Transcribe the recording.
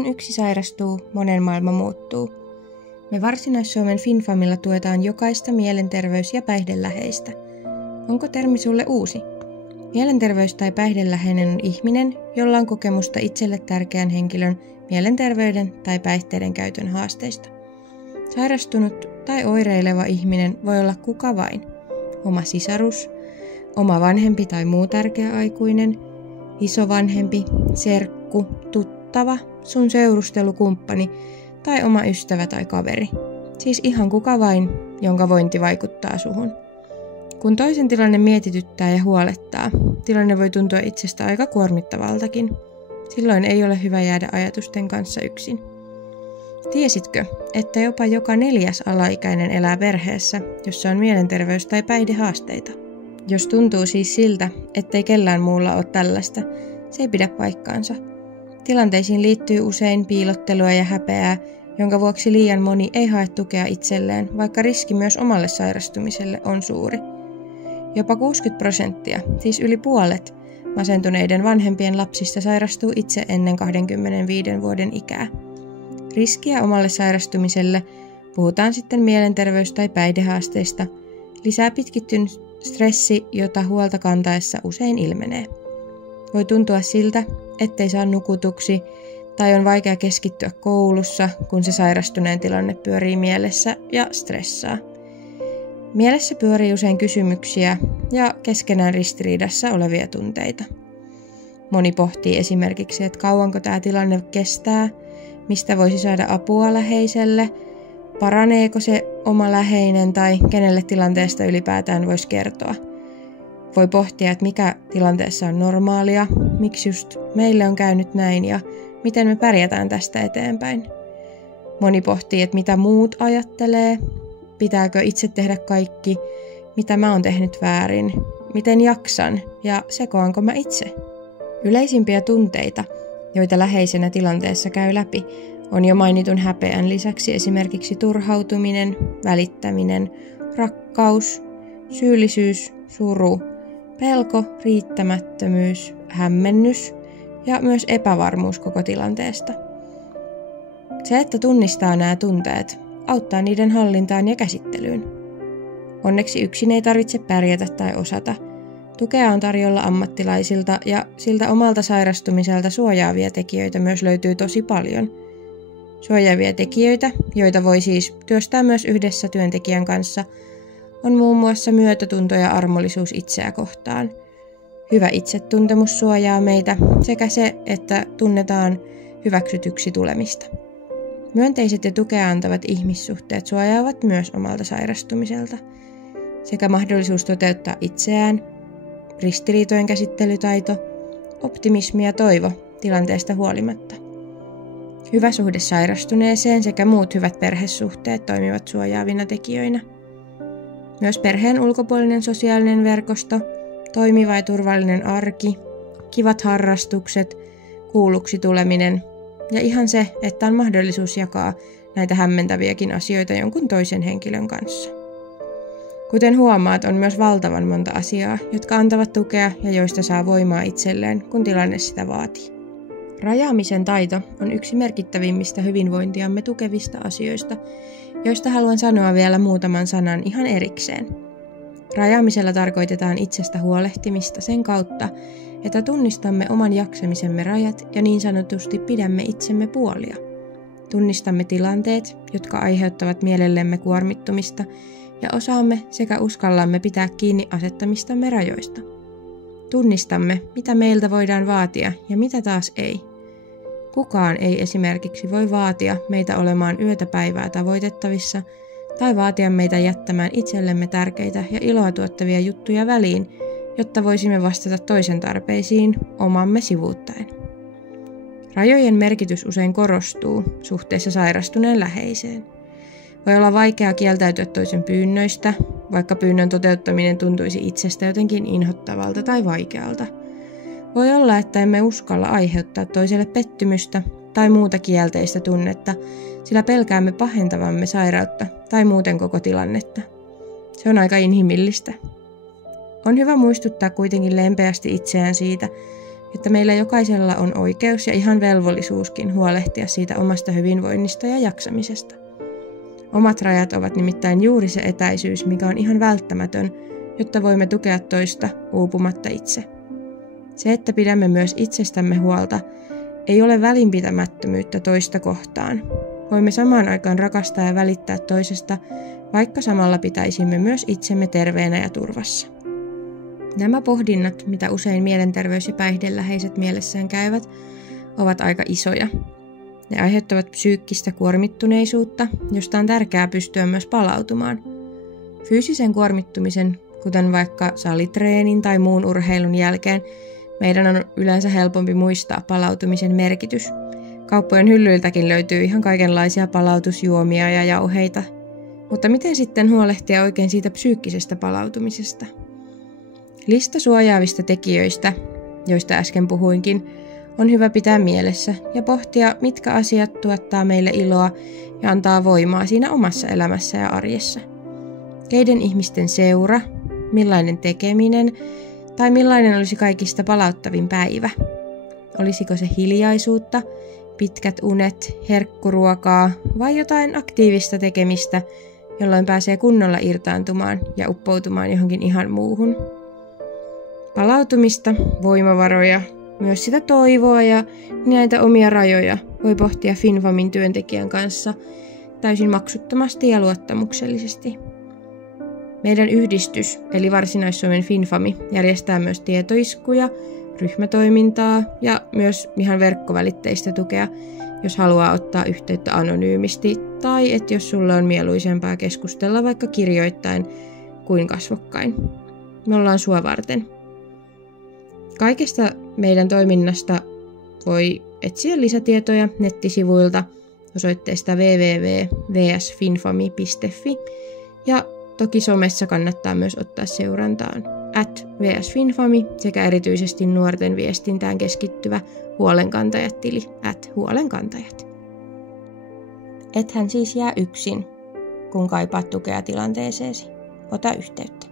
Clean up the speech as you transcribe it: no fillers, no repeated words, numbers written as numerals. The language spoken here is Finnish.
kun yksi sairastuu, monen maailma muuttuu. Me Varsinais-Suomen FinFamilla tuetaan jokaista mielenterveys- ja päihdeläheistä. Onko termi sulle uusi? Mielenterveys- tai päihdeläheinen on ihminen, jolla on kokemusta itselle tärkeän henkilön mielenterveyden tai päihteiden käytön haasteista. Sairastunut tai oireileva ihminen voi olla kuka vain. Oma sisarus, oma vanhempi tai muu tärkeä aikuinen, isovanhempi, serkku, tuttava, sun seurustelukumppani tai oma ystävä tai kaveri. Siis ihan kuka vain, jonka vointi vaikuttaa suhun. Kun toisen tilanne mietityttää ja huolettaa, tilanne voi tuntua itsestä aika kuormittavaltakin. Silloin ei ole hyvä jäädä ajatusten kanssa yksin. Tiesitkö, että jopa joka 4. alaikäinen elää perheessä, jossa on mielenterveys- tai päihdehaasteita? Jos tuntuu siis siltä, ettei kellään muulla ole tällaista, se ei pidä paikkaansa. Tilanteisiin liittyy usein piilottelua ja häpeää, jonka vuoksi liian moni ei hae tukea itselleen, vaikka riski myös omalle sairastumiselle on suuri. Jopa 60%, siis yli puolet, masentuneiden vanhempien lapsista sairastuu itse ennen 25 vuoden ikää. Riskiä omalle sairastumiselle, puhutaan sitten mielenterveys- tai päihdehaasteista, lisää pitkittynyt stressi, jota huolta kantaessa usein ilmenee. Voi tuntua siltä, ettei saa nukutuksi tai on vaikea keskittyä koulussa, kun se sairastuneen tilanne pyörii mielessä ja stressaa. Mielessä pyörii usein kysymyksiä ja keskenään ristiriidassa olevia tunteita. Moni pohtii esimerkiksi, että kauanko tämä tilanne kestää, mistä voisi saada apua läheiselle, paraneeko se oma läheinen tai kenelle tilanteesta ylipäätään voisi kertoa. Voi pohtia, että mikä tilanteessa on normaalia, miksi just meille on käynyt näin ja miten me pärjätään tästä eteenpäin. Moni pohtii, että mitä muut ajattelee, pitääkö itse tehdä kaikki, mitä mä oon tehnyt väärin, miten jaksan ja sekoanko mä itse. Yleisimpiä tunteita, joita läheisenä tilanteessa käy läpi, on jo mainitun häpeän lisäksi esimerkiksi turhautuminen, välittäminen, rakkaus, syyllisyys, suru, pelko, riittämättömyys, hämmennys ja myös epävarmuus koko tilanteesta. Se, että tunnistaa nämä tunteet, auttaa niiden hallintaan ja käsittelyyn. Onneksi yksin ei tarvitse pärjätä tai osata. Tukea on tarjolla ammattilaisilta ja siltä omalta sairastumiselta suojaavia tekijöitä myös löytyy tosi paljon. Suojaavia tekijöitä, joita voi siis työstää myös yhdessä työntekijän kanssa, on muun muassa myötätunto ja armollisuus itseä kohtaan. Hyvä itsetuntemus suojaa meitä sekä se, että tunnetaan hyväksytyksi tulemista. Myönteiset ja tukea antavat ihmissuhteet suojaavat myös omalta sairastumiselta. Sekä mahdollisuus toteuttaa itseään, ristiriitojen käsittelytaito, optimismi ja toivo tilanteesta huolimatta. Hyvä suhde sairastuneeseen sekä muut hyvät perhesuhteet toimivat suojaavina tekijöinä. Myös perheen ulkopuolinen sosiaalinen verkosto, toimiva ja turvallinen arki, kivat harrastukset, kuulluksi tuleminen ja ihan se, että on mahdollisuus jakaa näitä hämmentäviäkin asioita jonkun toisen henkilön kanssa. Kuten huomaat, on myös valtavan monta asiaa, jotka antavat tukea ja joista saa voimaa itselleen, kun tilanne sitä vaatii. Rajaamisen taito on yksi merkittävimmistä hyvinvointiamme tukevista asioista, joista haluan sanoa vielä muutaman sanan ihan erikseen. Rajaamisella tarkoitetaan itsestä huolehtimista sen kautta, että tunnistamme oman jaksamisemme rajat ja niin sanotusti pidämme itsemme puolia. Tunnistamme tilanteet, jotka aiheuttavat mielellemme kuormittumista ja osaamme sekä uskallamme pitää kiinni asettamistamme rajoista. Tunnistamme, mitä meiltä voidaan vaatia ja mitä taas ei. Kukaan ei esimerkiksi voi vaatia meitä olemaan yötä päivää tavoitettavissa tai vaatia meitä jättämään itsellemme tärkeitä ja iloa tuottavia juttuja väliin, jotta voisimme vastata toisen tarpeisiin omamme sivuuttaen. Rajojen merkitys usein korostuu suhteessa sairastuneen läheiseen. Voi olla vaikeaa kieltäytyä toisen pyynnöistä, vaikka pyynnön toteuttaminen tuntuisi itsestä jotenkin inhottavalta tai vaikealta. Voi olla, että emme uskalla aiheuttaa toiselle pettymystä tai muuta kielteistä tunnetta, sillä pelkäämme pahentavamme sairautta tai muuten koko tilannetta. Se on aika inhimillistä. On hyvä muistuttaa kuitenkin lempeästi itseään siitä, että meillä jokaisella on oikeus ja ihan velvollisuuskin huolehtia siitä omasta hyvinvoinnista ja jaksamisesta. Omat rajat ovat nimittäin juuri se etäisyys, mikä on ihan välttämätön, jotta voimme tukea toista uupumatta itse. Se, että pidämme myös itsestämme huolta, ei ole välinpitämättömyyttä toista kohtaan. Voimme samaan aikaan rakastaa ja välittää toisesta, vaikka samalla pitäisimme myös itsemme terveenä ja turvassa. Nämä pohdinnat, mitä usein mielenterveys- ja päihdeläheiset mielessään käyvät, ovat aika isoja. Ne aiheuttavat psyykkistä kuormittuneisuutta, josta on tärkeää pystyä myös palautumaan. Fyysisen kuormittumisen, kuten vaikka salitreenin tai muun urheilun jälkeen, meidän on yleensä helpompi muistaa palautumisen merkitys. Kauppojen hyllyiltäkin löytyy ihan kaikenlaisia palautusjuomia ja jauheita. Mutta miten sitten huolehtia oikein siitä psyykkisestä palautumisesta? Lista suojaavista tekijöistä, joista äsken puhuinkin, on hyvä pitää mielessä ja pohtia, mitkä asiat tuottaa meille iloa ja antaa voimaa siinä omassa elämässä ja arjessa. Keiden ihmisten seura, millainen tekeminen tai millainen olisi kaikista palauttavin päivä? Olisiko se hiljaisuutta, pitkät unet, herkkuruokaa vai jotain aktiivista tekemistä, jolloin pääsee kunnolla irtaantumaan ja uppoutumaan johonkin ihan muuhun? Palautumista, voimavaroja, myös sitä toivoa ja näitä omia rajoja voi pohtia FinFamin työntekijän kanssa täysin maksuttomasti ja luottamuksellisesti. Meidän yhdistys, eli Varsinais-Suomen FinFami, järjestää myös tietoiskuja, ryhmätoimintaa ja myös ihan verkkovälitteistä tukea, jos haluaa ottaa yhteyttä anonyymisti tai jos sulle on mieluisempaa keskustella vaikka kirjoittain kuin kasvokkain. Me ollaan sua varten. Kaikesta meidän toiminnasta voi etsiä lisätietoja nettisivuilta osoitteesta www.vsfinfami.fi ja toki somessa kannattaa myös ottaa seurantaan @vsfinfami sekä erityisesti nuorten viestintään keskittyvä huolenkantajat-tili @huolenkantajat. Ethän siis jää yksin, kun kaipaat tukea tilanteeseesi. Ota yhteyttä.